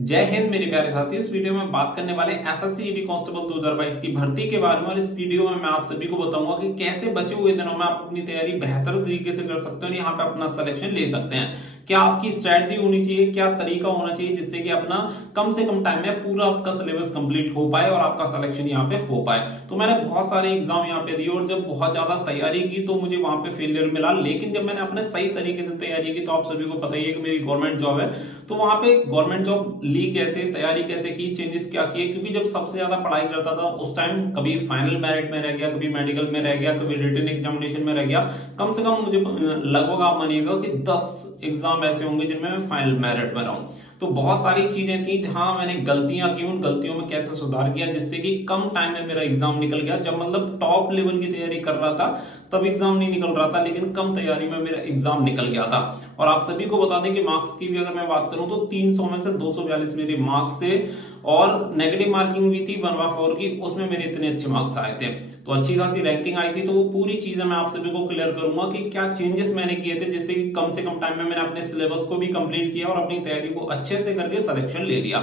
जय हिंद मेरे प्यारे साथी। इस वीडियो में बात करने वाले एसएससी जीडी कांस्टेबल 2022 की भर्ती के बारे में। और इस वीडियो में मैं आप सभी को बताऊंगा कि कैसे बचे हुए दिनों में आप अपनी तैयारी बेहतर तरीके से कर सकते हैं और यहाँ पे अपना सिलेक्शन ले सकते हैं। क्या आपकी स्ट्रेटजी होनी चाहिए, क्या तरीका होना चाहिए जिससे कि अपना कम से कम टाइम में पूरा आपका सिलेबस कंप्लीट हो पाए और आपका सिलेक्शन यहाँ पे हो पाए। तो मैंने बहुत सारे एग्जाम यहाँ पे दिए और जब बहुत ज्यादा तैयारी की तो मुझे वहां पे फेलियर मिला, लेकिन जब मैंने अपने सही तरीके से तैयारी की तो आप सभी को पता ही है कि मेरी गवर्नमेंट जॉब है। तो वहां पे गवर्नमेंट जॉब ली कैसे, तैयारी कैसे की, चेंजेस क्या किए, क्योंकि जब सबसे ज्यादा पढ़ाई करता था उस टाइम कभी फाइनल मेरिट में रह गया, कभी मेडिकल में रह गया, कभी रिटन एग्जामिनेशन में रह गया। कम से कम मुझे लगभग आप मानिएगा कि 10 एग्जाम ऐसे होंगे जिनमें मैं फाइनल मेरिट में रहूं। तो बहुत सारी चीजें थी जहां मैंने गलतियां की, उन गलतियों में कैसे सुधार किया जिससे कि कम टाइम में मेरा एग्जाम निकल गया। जब मतलब टॉप लेवल की तैयारी कर रहा था तब एग्जाम नहीं निकल रहा था, लेकिन कम तैयारी में मेरा एग्जाम निकल गया था। और आप सभी को बता दें कि मार्क्स की भी अगर मैं बात करूं तो 300 में से 242 मेरे मार्क्स थे और नेगेटिव मार्किंग भी थी 1/4 की, उसमें मेरे इतने अच्छे मार्क्स आए थे। तो अच्छी खासी रैंकिंग आई थी। तो वो पूरी चीजें मैं आप सभी को क्लियर करूंगा कि क्या चेंजेस मैंने किए थे जिससे कि कम से कम टाइम में मैंने अपने सिलेबस को भी कंप्लीट किया और अपनी तैयारी को अच्छे से करके सिलेक्शन ले लिया।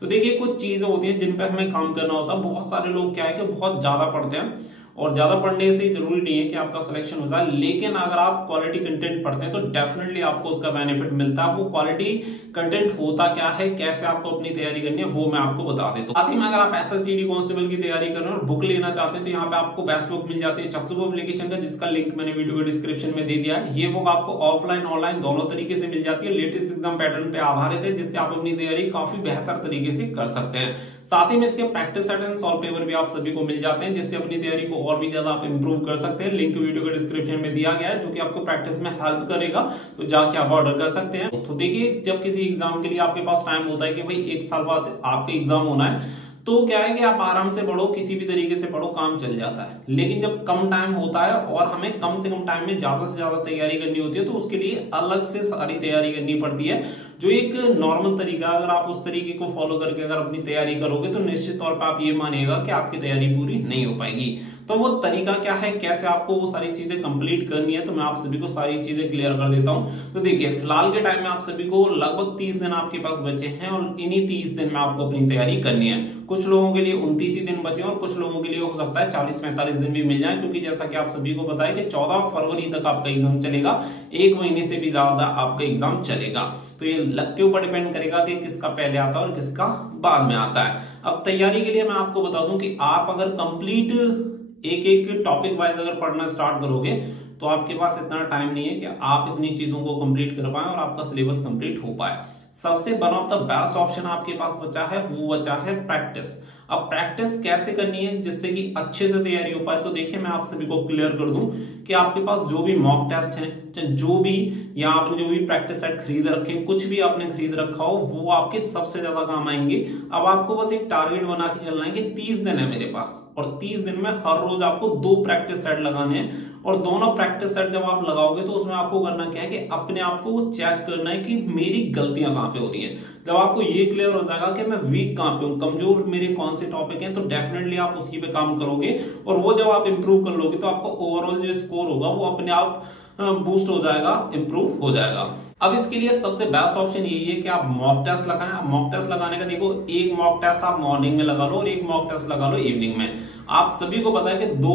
तो देखिए, कुछ चीजें होती हैं जिन पर हमें काम करना होता है। बहुत सारे लोग क्या है कि बहुत ज्यादा पढ़ते हैं और ज्यादा पढ़ने से जरूरी नहीं है कि आपका सिलेक्शन हो जाए, लेकिन अगर आप क्वालिटी कंटेंट पढ़ते हैं तो डेफिनेटली आपको उसका बेनिफिट मिलता है। वो क्वालिटी कंटेंट होता क्या है, कैसे आपको अपनी तैयारी करनी है, वो मैं आपको बता देता हूं। साथ ही में अगर आप एसएसजीडी कांस्टेबल की तैयारी कर रहे हैं और बुक लेना चाहते हैं तो यहाँ पे आपको बेस्ट बुक मिल जाती है चक्षु पब्लिकेशन का, जिसका लिंक मैंने वीडियो के डिस्क्रिप्शन में दे दिया है। ये बुक आपको ऑफलाइन ऑनलाइन दोनों तरीके से मिल जाती है, लेटेस्ट एग्जाम पैटर्न पे आधारित है, जिससे आप अपनी तैयारी काफी बेहतर तरीके से कर सकते हैं। साथ ही में इसके practice set and solve paper भी आप सभी को मिल जाते हैं, जिससे अपनी तैयारी को और भी ज्यादा आप इंप्रूव कर सकते हैं। लिंक वीडियो के डिस्क्रिप्शन में दिया गया है, जो कि आपको प्रैक्टिस में हेल्प करेगा, तो जाके आप ऑर्डर कर सकते हैं। तो देखिए, जब किसी एग्जाम के लिए आपके पास टाइम होता है कि भाई 1 साल बाद आपके एग्जाम होना है, तो क्या है कि आप आराम से पढ़ो, किसी भी तरीके से पढ़ो, काम चल जाता है। लेकिन जब कम टाइम होता है और हमें कम से कम टाइम में ज्यादा से ज्यादा तैयारी करनी होती है, तो उसके लिए अलग से सारी तैयारी करनी पड़ती है। जो एक नॉर्मल तरीका, अगर आप उस तरीके को फॉलो करके अगर अपनी तैयारी करोगे तो निश्चित तौर पर आप ये मानिएगा कि आपकी तैयारी पूरी नहीं हो पाएगी। तो वो तरीका क्या है, कैसे आपको वो सारी चीजें कंप्लीट करनी है, तो मैं आप सभी को सारी चीजें क्लियर कर देता हूं। तो देखिए, फिलहाल के टाइम में आप सभी को लगभग 30 दिन आपके पास बचे हैं और इन्हीं 30 दिन में आपको अपनी तैयारी करनी है। कुछ लोगों के लिए 29 ही दिन बचे और कुछ लोगों के लिए हो सकता है 40-45 दिन भी मिल जाए, क्योंकि जैसा कि आप सभी को पता है कि 14 फरवरी तक आपका एग्जाम चलेगा, 1 महीने से भी ज्यादा आपका एग्जाम चलेगा। तो ये लक के ऊपर डिपेंड करेगा कि किसका पहले आता है और किसका बाद में आता है। अब तैयारी के लिए मैं आपको बता दूं कि आप अगर कंप्लीट एक एक टॉपिक वाइज अगर पढ़ना स्टार्ट करोगे तो आपके पास इतना टाइम नहीं है कि आप इतनी चीजों को कंप्लीट कर पाए और आपका सिलेबस कंप्लीट हो पाए। सबसे one of the best option आपके पास बचा है, वो बचा है प्रैक्टिस। अब प्रैक्टिस कैसे करनी है जिससे कि अच्छे से तैयारी हो पाए, तो देखिए मैं आप सभी को क्लियर कर दूं कि आपके पास जो भी मॉक टेस्ट है, जो भी या आपने जो भी प्रैक्टिस सेट खरीद रखे, कुछ भी आपने खरीद रखा हो, वो आपके सबसे ज्यादा काम आएंगे। अब आपको बस एक टारगेट बना के चलना है कि 30 दिन है मेरे पास और 30 दिन में हर रोज आपको 2 प्रैक्टिस सेट लगाने हैं। और दोनों प्रैक्टिस सेट जब आप लगाओगे तो उसमें आपको करना क्या है कि अपने आप को चेक करना है कि मेरी गलतियां कहां पे हो रही हैं। जब आपको ये क्लियर हो जाएगा कि मैं वीक कहां पे हूं, कमजोर मेरे कौन से टॉपिक हैं, तो डेफिनेटली आप उसी पे काम करोगे और वो जब आप इंप्रूव कर लोगे तो आपको ओवरऑल जो स्कोर होगा वो अपने आप बूस्ट हो जाएगा, इंप्रूव हो जाएगा। अब इसके लिए सबसे बेस्ट ऑप्शन यही है कि आप मॉक टेस्ट लगाएं। मॉक टेस्ट लगाने का देखो, एक मॉक टेस्ट आप मॉर्निंग में लगा लो और एक मॉक टेस्ट लगा लो इवनिंग में। आप सभी को पता है कि 2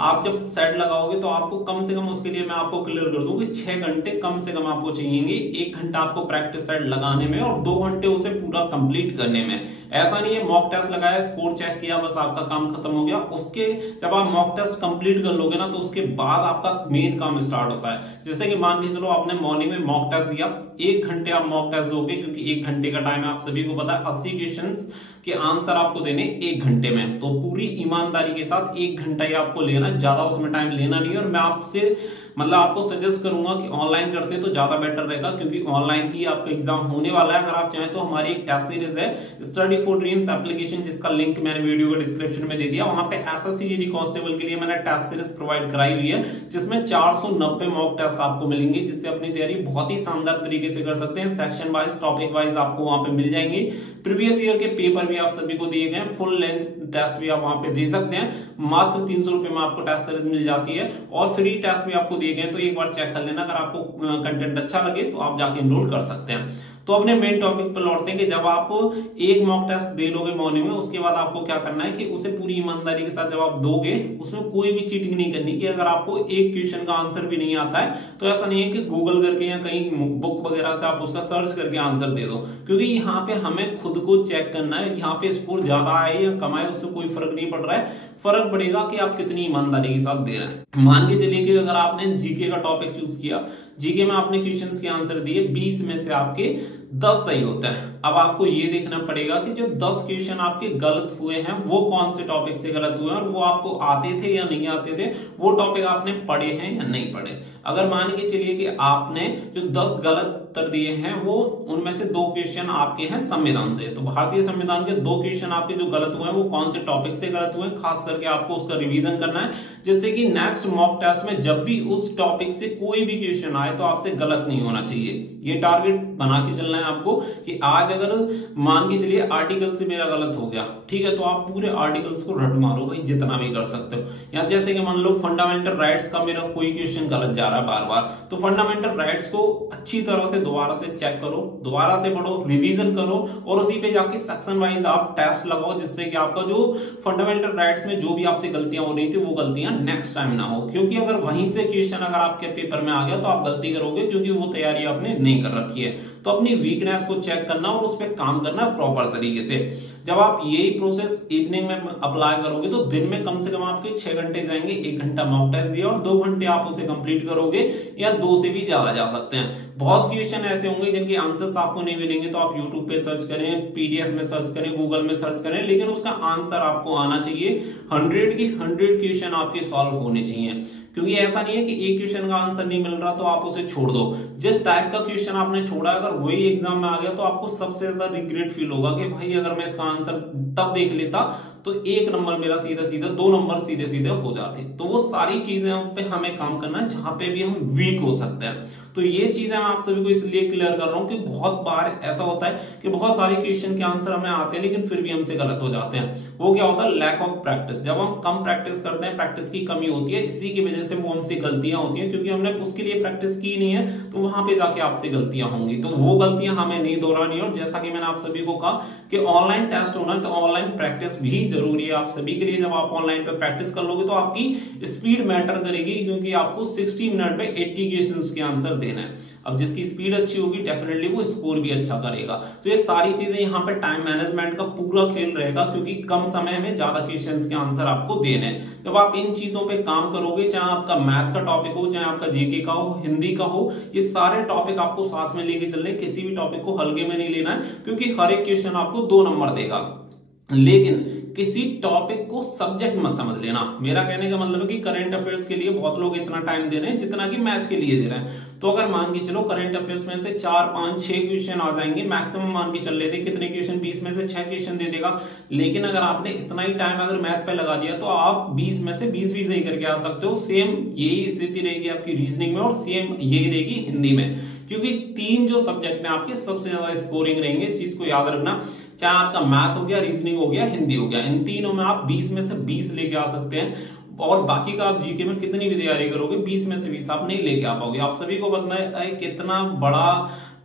आप जब सेट लगाओगे तो आपको कम से कम, उसके लिए मैं आपको क्लियर कर दूं कि 6 घंटे कम से कम आपको चाहिएंगे। 1 घंटा आपको प्रैक्टिस सेट लगाने में और 2 घंटे उसे पूरा कंप्लीट करने में। ऐसा नहीं है मॉक टेस्ट लगाया, स्कोर चेक किया, बस आपका काम खत्म हो गया। उसके जब आप मॉक टेस्ट कंप्लीट कर लोगे ना तो उसके बाद आपका मेन काम स्टार्ट होता है। जैसे कि मान के चलो आपने मॉर्निंग में मॉक टेस्ट दिया, 1 घंटे आप मॉक टेस्ट दोगे, क्योंकि 1 घंटे का टाइम है, आप सभी को पता है 80 क्वेश्चंस के आंसर आपको देने 1 घंटे में। तो पूरी ईमानदारी के साथ 1 घंटा ही आपको लेना, ज्यादा उसमें टाइम लेना नहीं। और मैं आपसे आपको सजेस्ट करूंगा कि ऑनलाइन करते तो ज्यादा बेटर रहेगा, क्योंकि ऑनलाइन ही आपका एग्जाम होने वाला है। अगर आप चाहें तो हमारी एक टेस्ट सीरीज है स्टडी फॉर ड्रीम्स एप्लीकेशन, जिसका लिंक मैंने वीडियो के डिस्क्रिप्शन में दे दिया। वहां पे एसएससी जीडी कांस्टेबल के लिए मैंने टेस्ट सीरीज प्रोवाइड कराई हुई है, जिसमें 490 मॉक टेस्ट आपको मिलेंगे, जिससे अपनी तैयारी बहुत ही शानदार तरीके से कर सकते हैं। सेक्शन वाइज, टॉपिक वाइज आपको वहां पे मिल जाएंगे। प्रीवियस ईयर के पेपर भी आप सभी को दिए गए, फुल लेंथ टेस्ट भी आप वहां पे दे सकते हैं। मात्र 300 रुपए में आपको टेस्ट सीरीज मिल जाती है और फ्री टेस्ट भी आपको दिए गए, तो एक बार चेक कर लेना। अगर आपको कंटेंट अच्छा लगे तो आप जाके एनरोल कर सकते हैं। तो अपने मेन टॉपिक पर लौटते हैं कि जब आप एक मॉक टेस्ट दे लोगे मॉर्निंग में, उसके बाद आपको क्या करना है कि उसे पूरी ईमानदारी के साथ जब आप दोगे, उसमें कोई भी चीटिंग नहीं करनी। कि अगर आपको एक क्वेश्चन का आंसर भी नहीं आता है तो ऐसा नहीं है कि गूगल करके या कहीं बुक वगैरह से आप उसका सर्च करके आंसर दे दो, क्योंकि यहाँ पे हमें खुद को चेक करना है। यहाँ पे स्कोर ज्यादा आए या कम आए उससे कोई फर्क नहीं पड़ रहा है, फर्क पड़ेगा कि आप कितनी ईमानदारी के साथ दे रहे हैं। मान के चलिए कि अगर आपने जीके का टॉपिक चूज किया, जीके में आपने क्वेश्चंस के आंसर दिए, 20 में से आपके 10 सही होता है। अब आपको ये देखना पड़ेगा कि जो 10 क्वेश्चन आपके गलत हुए हैं वो कौन से टॉपिक से गलत हुए हैं और वो आपको आते थे या नहीं आते थे, वो टॉपिक आपने पढ़े हैं या नहीं पढ़े। अगर मान के चलिए कि आपने जो 10 गलत उत्तर दिए हैं वो उनमें से 2 क्वेश्चन आपके हैं संविधान से, तो भारतीय संविधान के 2 क्वेश्चन आपके जो गलत हुए हैं वो कौन से टॉपिक से गलत हुए हैं, खास करके आपको उसका रिवीजन करना है, जिससे कि नेक्स्ट मॉक टेस्ट में जब भी उस टॉपिक से कोई भी क्वेश्चन आए तो आपसे गलत नहीं होना चाहिए। ये टारगेट बना के चलना है आपको कि आज अगर मान के चलिए आर्टिकल से मेरा गलत हो गया, ठीक है, तो आप पूरे आर्टिकल्स को रट मारो भाई, जितना भी कर सकते हो। या जैसे कि मान लो फंडामेंटल राइट्स का मेरा कोई क्वेश्चन गलत जा रहा है बार बार, तो फंडामेंटल राइट्स को अच्छी तरह से दोबारा से चेक करो, दोबारा से पढ़ो, रिवीजन करो और उसी पे जाके सेक्शन वाइज आप टेस्ट लगाओ, जिससे कि आपका जो फंडामेंटल राइट्स में जो भी आपसे गलतियां हो रही थी वो गलतियां नेक्स्ट टाइम ना हो। क्योंकि अगर वहीं से क्वेश्चन अगर आपके पेपर में आ गया तो आप गलती करोगे, क्योंकि वो तैयारी आपने नहीं कर रखी है। तो अपनी वीकनेस को चेक करना और उस पर काम करना प्रॉपर तरीके से। जब आप यही प्रोसेस इवनिंग में अप्लाई करोगे तो दिन में कम से कम आपके 6 घंटे जाएंगे। 1 घंटा मॉक टेस्ट दिया और 2 घंटे आप उसे कंप्लीट करोगे, या 2 से भी ज्यादा जा सकते हैं। बहुत क्वेश्चन ऐसे होंगे जिनके आंसर्स आपको नहीं मिलेंगे, तो आप यूट्यूब पे सर्च करें, पीडीएफ में सर्च करें, गूगल में सर्च करें, लेकिन उसका आंसर आपको आना चाहिए। 100 की 100 क्वेश्चन आपके सॉल्व होने चाहिए, क्योंकि ऐसा नहीं है कि एक क्वेश्चन का आंसर नहीं मिल रहा तो आप उसे छोड़ दो। जिस टाइप का क्वेश्चन आपने छोड़ा अगर वही एग्जाम में आ गया तो आपको सबसे ज्यादा रिग्रेट फील होगा कि भाई अगर मैं इसका आंसर तब देख लेता तो 1 नंबर मेरा सीधा सीधा 2 नंबर सीधे सीधे हो जाते। तो वो सारी चीजें पे हमें काम करना है जहां पे भी हम वीक हो सकते हैं। तो ये चीजें मैं आप सभी को इसलिए क्लियर कर रहा हूं कि बहुत बार ऐसा होता है कि बहुत सारे क्वेश्चन के आंसर हमें आते हैं लेकिन फिर भी हमसे गलत हो जाते हैं। वो क्या होता है? Lack of practice. जब हम कम प्रैक्टिस करते हैं, प्रैक्टिस की कमी होती है, इसी की वजह से वो हमसे गलतियां होती हैं, क्योंकि हमने उसके लिए प्रैक्टिस की नहीं है, तो वहां पे जाके आपसे गलतियां होंगी। तो वो गलतियां हमें नहीं दोहरानी। और जैसा कि मैंने आप सभी को कहा कि ऑनलाइन टेस्ट होना है तो ऑनलाइन प्रैक्टिस भी जरूरी है आप सभी के लिए। जब आप ऑनलाइन पे प्रैक्टिस कर लोगे तो आपकी स्पीड मैटर करेगी, क्योंकि आपको 60 मिनट में 80 क्वेश्चंस के आंसर देना है। अब जिसकी स्पीड अच्छी होगी डेफिनेटली वो स्कोर भी अच्छा करेगा। तो ये सारी चीजें यहाँ पे टाइम मैनेजमेंट का पूरा खेल रहेगा, क्योंकि कम समय में ज्यादा क्वेश्चंस के आंसर आपको देने हैं। जब आप इन चीजों पे काम करोगे, चाहे आपका मैथ का टॉपिक हो, चाहे आपका जीके का हो, हिंदी का हो, ये सारे टॉपिक आपको साथ में लेके चलने। किसी भी टॉपिक को हल्के में नहीं लेना है, क्योंकि हर एक क्वेश्चन आपको 2 नंबर देगा। लेकिन किसी टॉपिक को सब्जेक्ट मत समझ लेना। मेरा कहने का मतलब है कि करंट अफेयर्स के लिए बहुत लोग इतना टाइम दे रहे हैं जितना कि मैथ के लिए दे रहे हैं। तो अगर मान के चलो करंट अफेयर्स में से 4, 5, 6 क्वेश्चन आ जाएंगे, मैक्सिमम मान के चल लेते कितने क्वेश्चन, 20 में से 6 क्वेश्चन दे देगा। लेकिन अगर आपने इतना ही टाइम अगर मैथ पे लगा दिया तो आप 20 में से 20 भी सही करके आ सकते हो। सेम यही स्थिति रहेगी आपकी रीजनिंग में और सेम यही रहेगी हिंदी में, क्योंकि 3 जो सब्जेक्ट में आपके सबसे ज्यादा स्कोरिंग रहेंगे। इस चीज को याद रखना, चाहे आपका मैथ हो गया, रीजनिंग हो गया, हिंदी हो गया, इन तीनों में आप 20 में से 20 लेके आ सकते हैं। और बाकी का आप जीके में कितनी भी तैयारी करोगे 20 में से 20 आप नहीं लेके आ पाओगे। आप सभी को पता है कितना बड़ा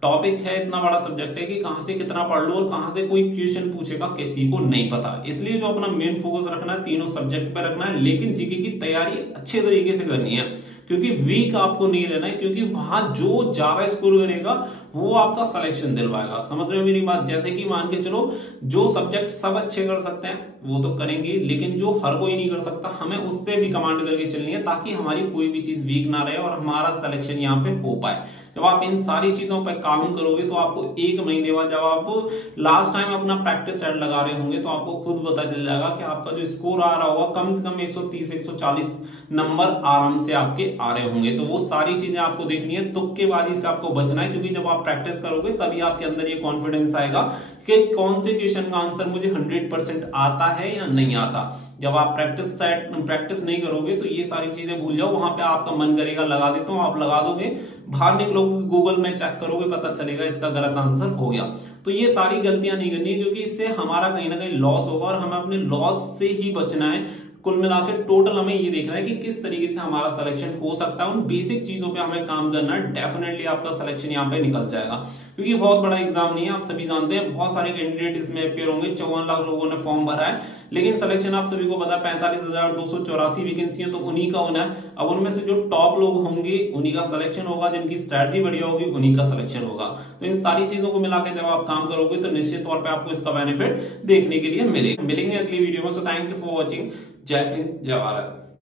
टॉपिक है, इतना बड़ा सब्जेक्ट है कि कहां से कितना पढ़ लो और कहां से कोई क्वेश्चन पूछेगा किसी को नहीं पता। इसलिए जो अपना मेन फोकस रखना है तीनों सब्जेक्ट पे रखना है, लेकिन जीके की तैयारी अच्छे तरीके से करनी है, क्योंकि वीक आपको नहीं रहना है, क्योंकि वहां जो ज्यादा स्कोर करेगा वो आपका सिलेक्शन दिलवाएगा। समझ रहे हो मेरी बात? जैसे कि मान के चलो जो सब्जेक्ट सब अच्छे कर सकते हैं वो तो करेंगे, लेकिन जो हर कोई नहीं कर सकता हमें उस पर भी कमांड करके चलनी है, ताकि हमारी कोई भी चीज वीक ना रहे और हमारा सिलेक्शन यहाँ पे हो पाए। जब आप इन सारी चीजों पर काम करोगे तो आपको 1 महीने बाद जब आप लास्ट टाइम अपना प्रैक्टिस सेट लगा रहे होंगे तो आपको खुद पता चल जाएगा कि आपका जो स्कोर आ रहा होगा कम से कम 130-140 नंबर आराम से आपके आ रहे होंगे। तो वो सारी चीजें आपको देखनी है, तुक्केबाजी से आपको बचना है, क्योंकि जब आप प्रैक्टिस करोगे तभी आपके अंदर ये कॉन्फिडेंस आएगा कि कौन से क्वेश्चन का आंसर मुझे 100% आता है या नहीं आता। जब आप प्रैक्टिस नहीं करोगे तो ये सारी चीजें भूल जाओ। वहां पे आपका मन करेगा लगा देता हूं, आप लगा दोगे, बाहर निकलोगे गूगल में चेक करोगे, पता चलेगा इसका गलत आंसर हो गया। तो ये सारी गलतियां नहीं करनी है, क्योंकि इससे हमारा कहीं ना कहीं लॉस होगा और हमें अपने लॉस से ही बचना है। कुल मिलाकर टोटल हमें ये देखना है कि किस तरीके से हमारा सिलेक्शन हो सकता है। उन बेसिक चीजों पे हमें काम करना है, डेफिनेटली आपका सिलेक्शन यहाँ पे निकल जाएगा। क्योंकि बहुत बड़ा एग्जाम नहीं है, आप सभी जानते हैं, बहुत सारे कैंडिडेट इसमें अपेयर होंगे, 54 लाख लोगों ने फॉर्म भरा है, लेकिन सिलेक्शन आप सभी को पता है 45,284 वैकेंसी है, तो उन्हीं का होना है। अब उनमें से जो टॉप लोग होंगे उन्हीं का सिलेक्शन होगा, जिनकी स्ट्रेटजी बढ़िया होगी उन्हीं का सिलेक्शन होगा। तो इन सारी चीजों को मिलाकर जब आप काम करोगे तो निश्चित तौर पर आपको इसका बेनिफिट देखने के लिए मिलेंगे अगली वीडियो में। So thank you for watching. जय हिंद, जय भारत।